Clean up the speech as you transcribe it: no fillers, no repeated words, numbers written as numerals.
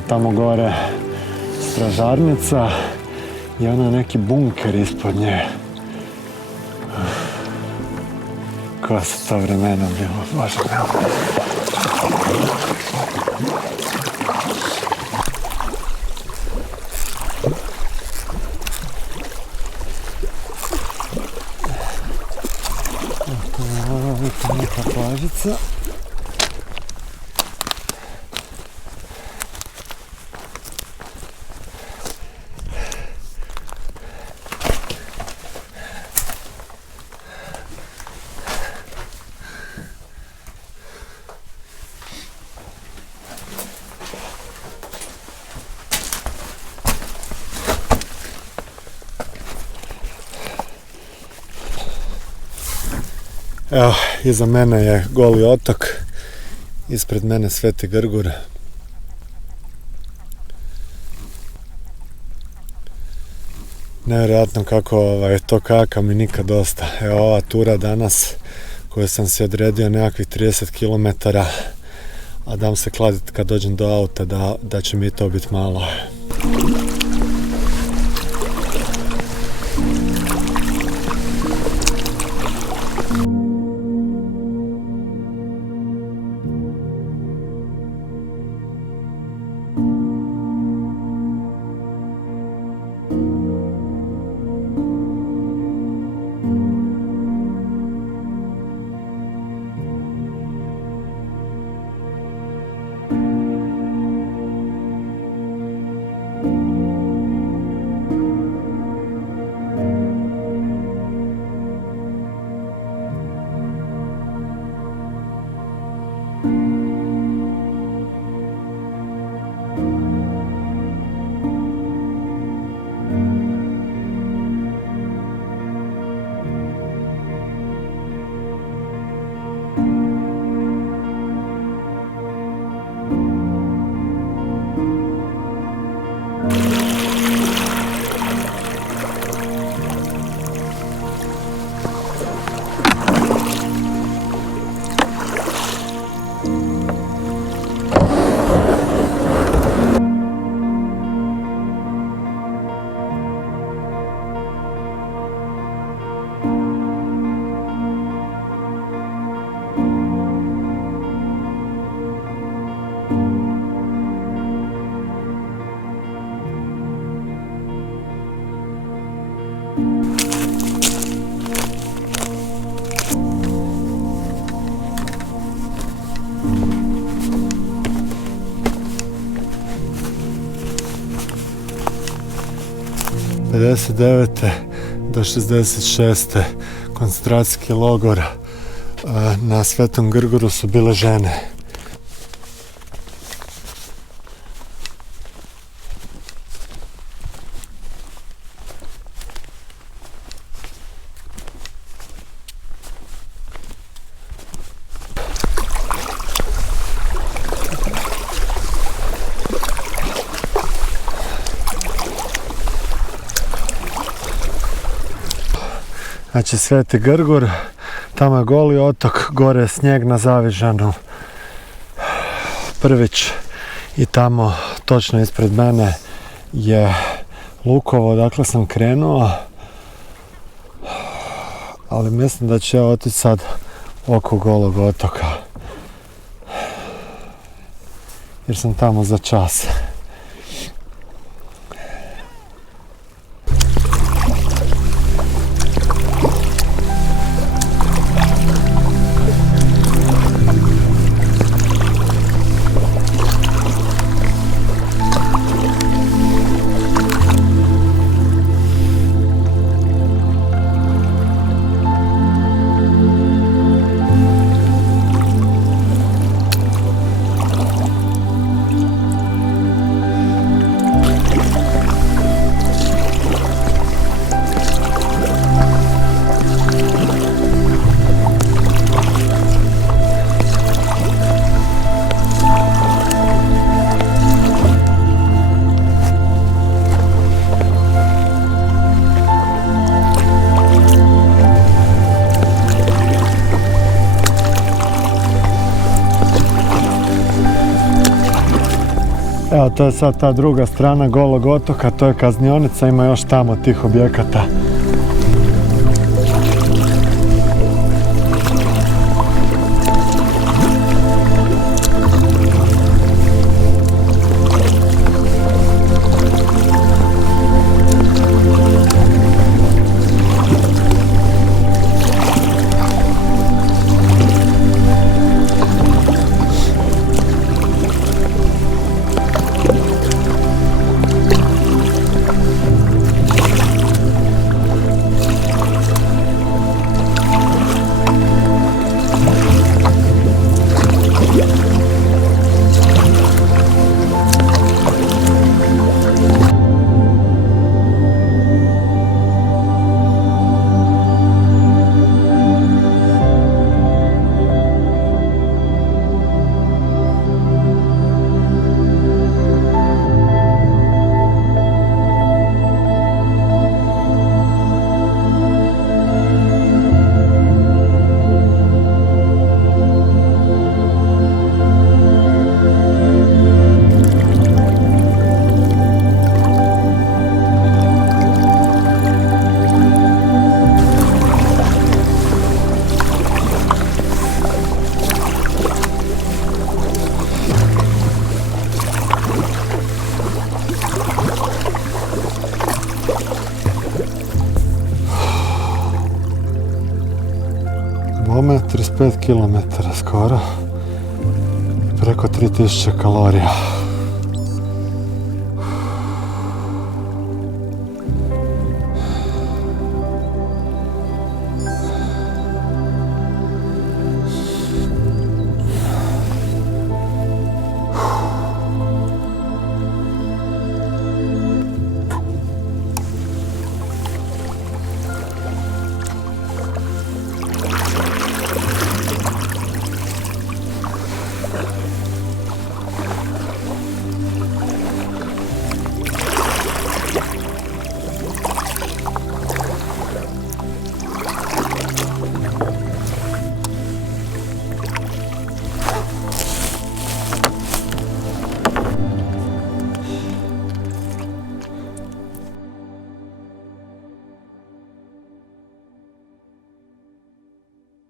tamo gore stražarnica i ono neki bunker ispod nje. Koja su to vremena bilo, Bože moj. To je neka plažica. Evo, iza mene je Goli otok, ispred mene Sveti Grgur. Nevjerojatno kako to kajaka mi nikad dosta. Evo ova tura danas koju sam si odredio nekakvih 30 km, a dam se kladiti kad dođem do auta da će mi to biti malo. do 66. koncentracijski logor na Svetom Grguru su bile žene. Znači Sveti Grgur, tamo je Goli otok, gore je snijeg na Zavižanu, Prvić i tamo točno ispred mene je Lukovo, odakle sam krenuo, ali mislim da ću ja otići sad oko Golog otoka, jer sam tamo za čas. Evo, to je sad ta druga strana Golog otoka, to je kaznionica, ima još tamo tih objekata. Bome, 35 km skoro, preko 3000 kalorija.